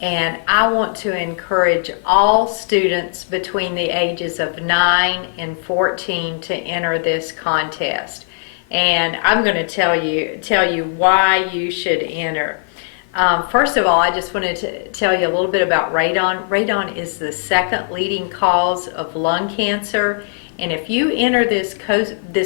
And I want to encourage all students between the ages of 9 and 14 to enter this contest. And I'm going to tell you why you should enter. First of all, I just wanted to tell you a little bit about radon. Radon is the second leading cause of lung cancer. And if you enter this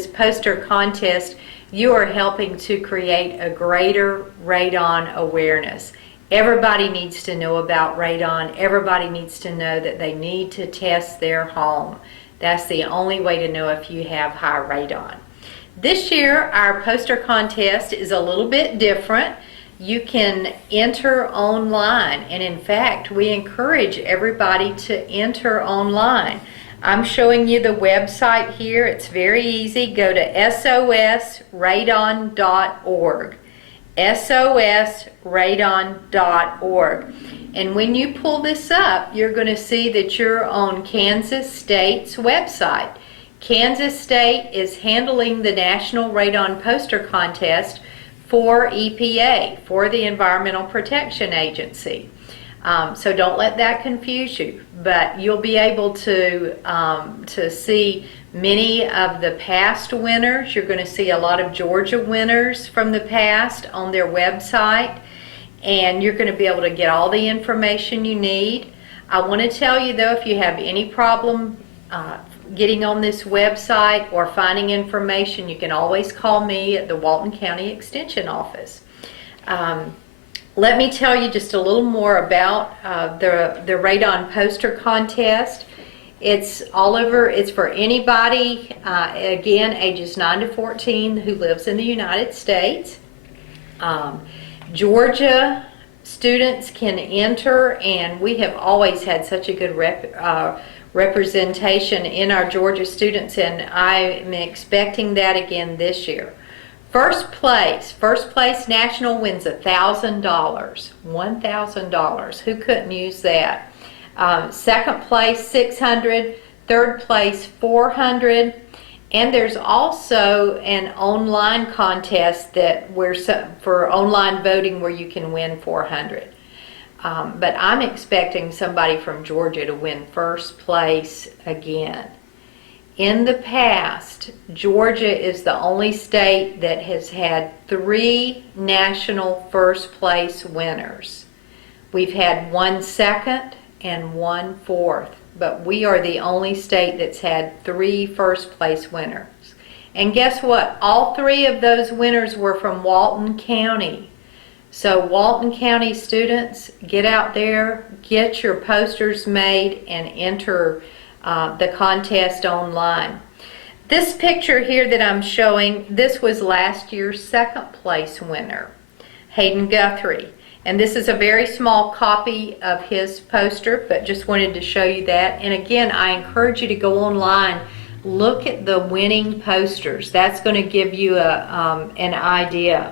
poster contest, you are helping to create a greater radon awareness. Everybody needs to know about radon. Everybody needs to know that they need to test their home. That's the only way to know if you have high radon. This year, our poster contest is a little bit different. You can enter online, and in fact, we encourage everybody to enter online. I'm showing you the website here. It's very easy. Go to sosradon.org. sosradon.org. And when you pull this up, you're going to see that you're on Kansas State's website. Kansas State is handling the National Radon Poster Contest for EPA, for the Environmental Protection Agency. So don't let that confuse you, but you'll be able to see many of the past winners. You're going to see a lot of Georgia winners from the past on their website, and you're going to be able to get all the information you need. I want to tell you though, if you have any problem getting on this website or finding information, you can always call me at the Walton County Extension Office. Let me tell you just a little more about the Radon Poster Contest. It's all over. It's for anybody, again, ages 9 to 14 who lives in the United States. Georgia students can enter, and we have always had such a good representation in our Georgia students, and I'm expecting that again this year. First place national wins $1,000, $1,000. Who couldn't use that? Second place, $600. Third place, $400. And there's also an online contest that for online voting where you can win $400. But I'm expecting somebody from Georgia to win first place again. In the past, Georgia is the only state that has had 3 national first place winners. We've had 1 second and 1 fourth, but we are the only state that's had 3 first place winners. And guess what? All 3 of those winners were from Walton County. So Walton County students, get out there, get your posters made, and enter the contest online. This picture here that I'm showing, this was last year's second place winner, Hayden Guthrie. And this is a very small copy of his poster, but just wanted to show you that. And again, I encourage you to go online, look at the winning posters. That's going to give you an idea.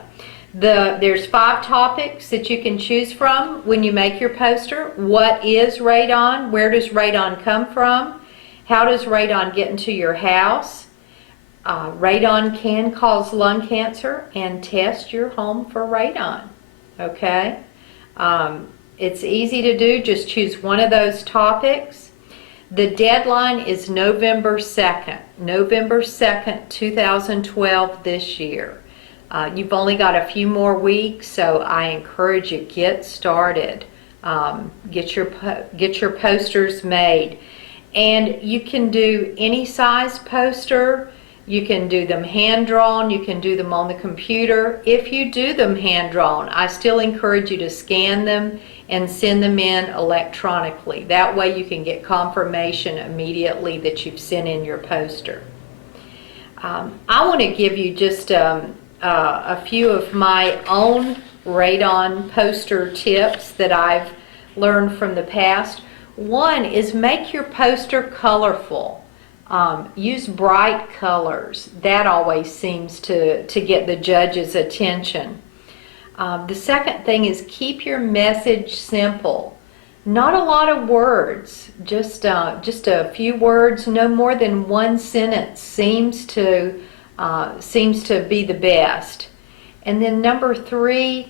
There's 5 topics that you can choose from when you make your poster. What is radon? Where does radon come from? How does radon get into your house? Radon can cause lung cancer, and test your home for radon. Okay? It's easy to do. Just choose one of those topics. The deadline is November 2nd. November 2nd, 2012 this year. You've only got a few more weeks, so I encourage you, get started. Get your posters made. And you can do any size poster. You can do them hand-drawn. You can do them on the computer. If you do them hand-drawn, I still encourage you to scan them and send them in electronically. That way you can get confirmation immediately that you've sent in your poster. I want to give you just a few of my own radon poster tips that I've learned from the past. One is make your poster colorful. Use bright colors. That always seems to get the judge's attention. The second thing is keep your message simple. Not a lot of words, just a few words, no more than one sentence seems to be the best. And then number 3,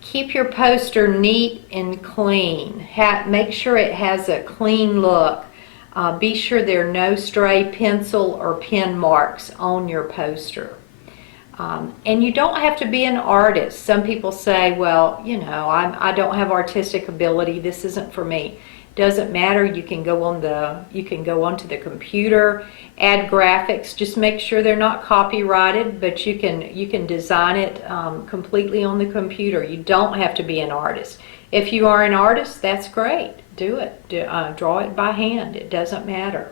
keep your poster neat and clean. Make sure it has a clean look. Be sure there are no stray pencil or pen marks on your poster. And you don't have to be an artist. Some people say, well, you know, I don't have artistic ability. This isn't for me. Doesn't matter. You can go onto the computer, add graphics. Just make sure they're not copyrighted, but you can design it completely on the computer. You don't have to be an artist. If you are an artist, that's great. Do it. Draw it by hand. It doesn't matter.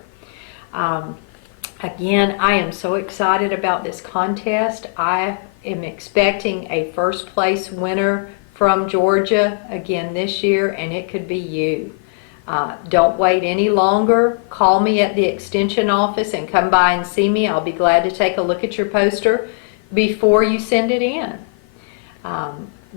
Again, I am so excited about this contest. I am expecting a first place winner from Georgia again this year, and it could be you. Don't wait any longer. Call me at the extension office and come by and see me. I'll be glad to take a look at your poster before you send it in.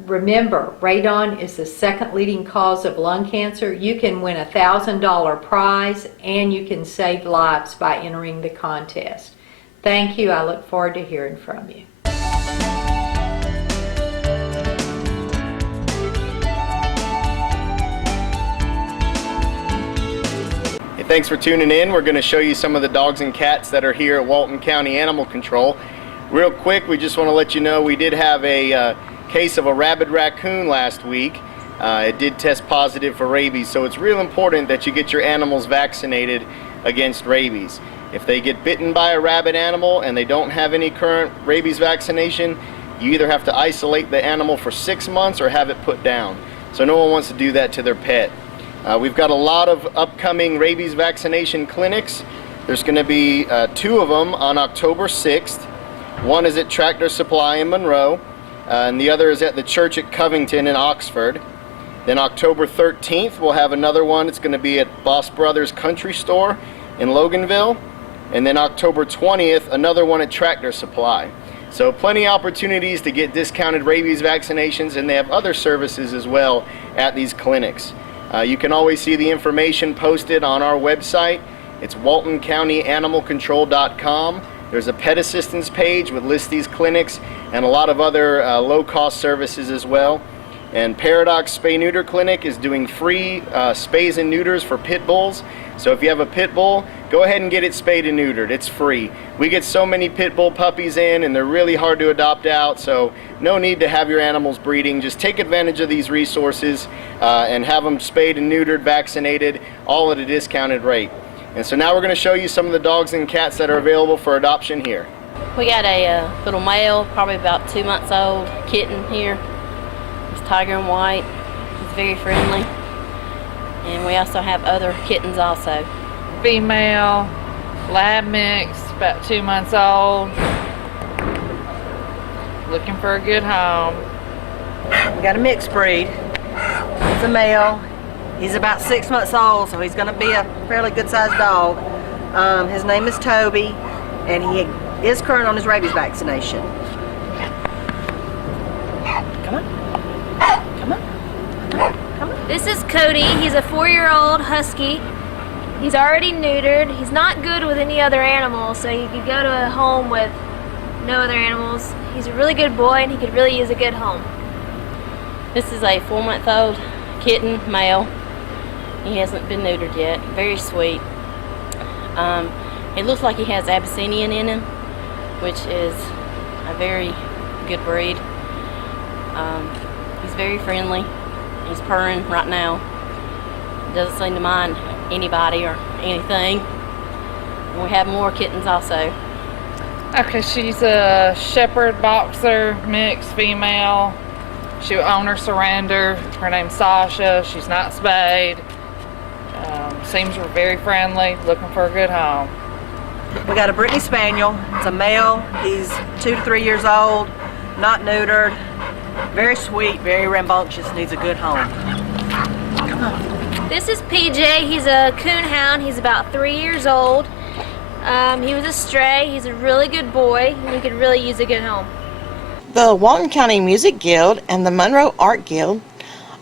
Remember, radon is the second leading cause of lung cancer. You can win a $1,000 prize, and you can save lives by entering the contest. Thank you. I look forward to hearing from you. Hey, thanks for tuning in. We're going to show you some of the dogs and cats that are here at Walton County Animal Control. Real quick, we just want to let you know we did have a case of a rabid raccoon last week. It did test positive for rabies, so it's real important that you get your animals vaccinated against rabies. If they get bitten by a rabid animal and they don't have any current rabies vaccination, you either have to isolate the animal for 6 months or have it put down. So no one wants to do that to their pet. We've got a lot of upcoming rabies vaccination clinics. There's going to be 2 of them on October 6th. One is at Tractor Supply in Monroe, and the other is at the church at Covington in Oxford. Then October 13th we'll have another one. It's going to be at Boss Brothers Country Store in Loganville. And then October 20th, another one at Tractor Supply. So plenty of opportunities to get discounted rabies vaccinations, and they have other services as well at these clinics. You can always see the information posted on our website. It's WaltonCountyAnimalControl.com. There's a pet assistance page with lists these clinics and a lot of other low-cost services as well. And Paradox Spay Neuter Clinic is doing free spays and neuters for pit bulls. So if you have a pit bull, go ahead and get it spayed and neutered. It's free. We get so many pit bull puppies in, and they're really hard to adopt out, so no need to have your animals breeding. Just take advantage of these resources and have them spayed and neutered, vaccinated, all at a discounted rate. And so now we're going to show you some of the dogs and cats that are available for adoption here. We got a little male, probably about 2 months old, kitten here. He's tiger and white. He's very friendly. And we also have other kittens also. Female, lab mix, about 2 months old. Looking for a good home. We got a mixed breed. It's a male. He's about 6 months old, so he's going to be a fairly good-sized dog. His name is Toby, and he is current on his rabies vaccination. Cody. He's a 4-year-old husky. He's already neutered. He's not good with any other animals, so he could go to a home with no other animals. He's a really good boy, and he could really use a good home. This is a 4-month-old kitten, male. He hasn't been neutered yet. Very sweet. It looks like he has Abyssinian in him, which is a very good breed. He's very friendly. He's purring right now. Doesn't seem to mind anybody or anything. And we have more kittens also. Okay, she's a shepherd boxer mix female. She own her surrender. Her name's Sasha. She's not spayed. Seems very friendly, looking for a good home. We got a Brittany Spaniel. It's a male. He's 2 to 3 years old, not neutered, very sweet, very rambunctious, needs a good home. This is PJ. He's a coonhound. He's about 3 years old. He was a stray. He's a really good boy, and he could really use a good home. The Walton County Music Guild and the Monroe Art Guild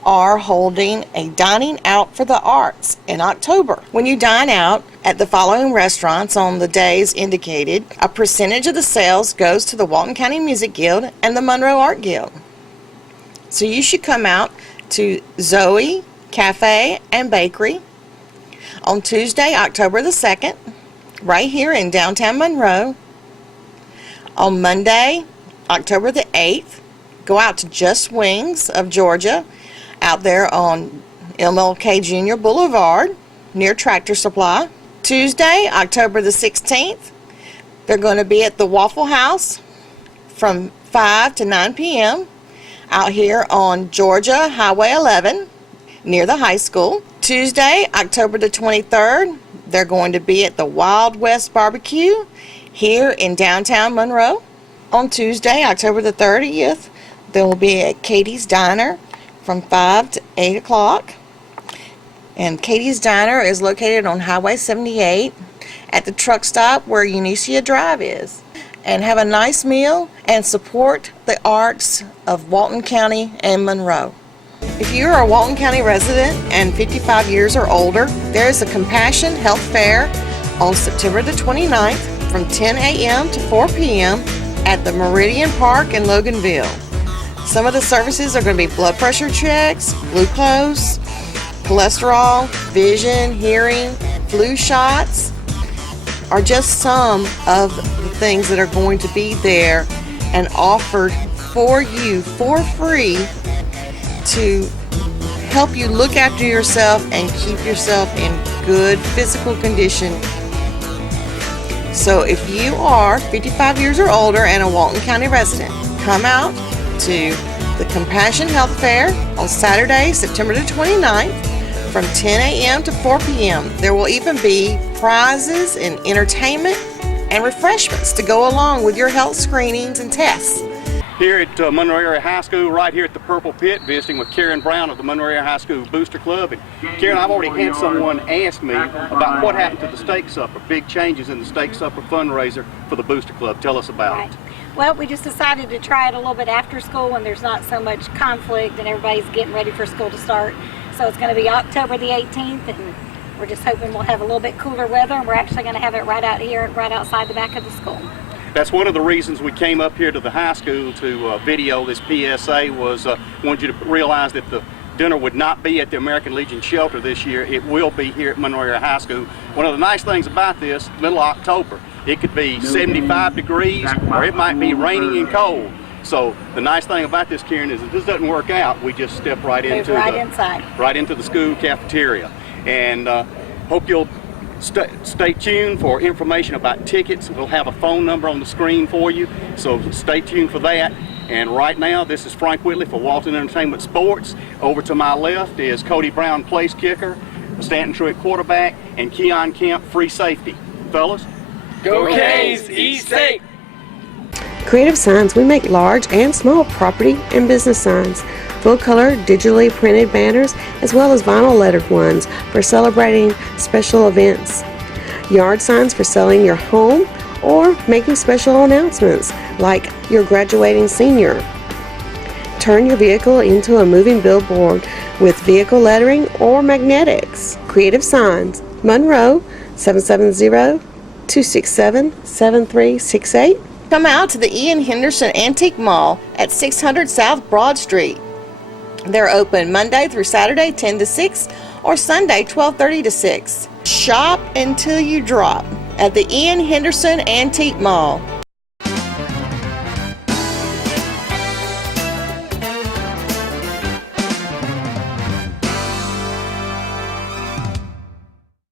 are holding a dining out for the arts in October. When you dine out at the following restaurants on the days indicated, a percentage of the sales goes to the Walton County Music Guild and the Monroe Art Guild. So you should come out to Zoe Cafe and Bakery on Tuesday, October the 2nd, right here in downtown Monroe. On Monday, October the 8th, go out to Just Wings of Georgia, out there on MLK Jr. Boulevard near Tractor Supply. Tuesday, October the 16th, they're going to be at the Waffle House from 5 to 9 p.m. out here on Georgia Highway 11 near the high school. Tuesday, October the 23rd, they're going to be at the Wild West Barbecue here in downtown Monroe. On Tuesday, October the 30th, they will be at Katie's Diner from 5 to 8 o'clock. And Katie's Diner is located on Highway 78 at the truck stop where Unicia Drive is. And have a nice meal and support the arts of Walton County and Monroe. If you are a Walton County resident and 55 years or older, there is a Compassion Health Fair on September the 29th from 10 a.m. to 4 p.m. at the Meridian Park in Loganville. Some of the services are going to be blood pressure checks, glucose, cholesterol, vision, hearing, flu shots, are just some of the things that are going to be there and offered for you for free to help you look after yourself and keep yourself in good physical condition. So if you are 55 years or older and a Walton County resident, come out to the Compassion Health Fair on Saturday, September the 29th from 10 a.m. to 4 p.m. There will even be prizes and entertainment and refreshments to go along with your health screenings and tests. Here at Monroe Area High School, right here at the Purple Pit, visiting with Karen Brown of the Monroe Area High School Booster Club. And Karen, I've already had someone ask me about what happened to the steak supper, big changes in the steak supper fundraiser for the Booster Club. Tell us about it. Well, we just decided to try it a little bit after school when there's not so much conflict and everybody's getting ready for school to start. So it's going to be October the 18th, and we're just hoping we'll have a little bit cooler weather, and we're actually going to have it right out here, right outside the back of the school. That's one of the reasons we came up here to the high school to video this PSA was wanted you to realize that the dinner would not be at the American Legion shelter this year. It will be here at Monroe Area High School. One of the nice things about this, middle of October, it could be 75 degrees or it might be raining and cold. So the nice thing about this, Karen, is if this doesn't work out, we just step right into the school cafeteria. And hope you'll stay tuned for information about tickets. We'll have a phone number on the screen for you, so stay tuned for that. And right now, this is Frank Whitley for Walton Entertainment Sports. Over to my left is Cody Brown, place kicker, Stanton Truitt, quarterback, and Keon Kemp, free safety. Fellas? Go Canes, eat steak! Creative Signs, we make large and small property and business signs, full color, digitally printed banners, as well as vinyl lettered ones for celebrating special events. Yard signs for selling your home or making special announcements like your graduating senior. Turn your vehicle into a moving billboard with vehicle lettering or magnetics. Creative Signs, Monroe, 770-267-7368. Come out to the Ian Henderson Antique Mall at 600 South Broad Street. They're open Monday through Saturday 10 to 6 or Sunday 12:30 to 6. Shop until you drop at the Ian Henderson Antique Mall.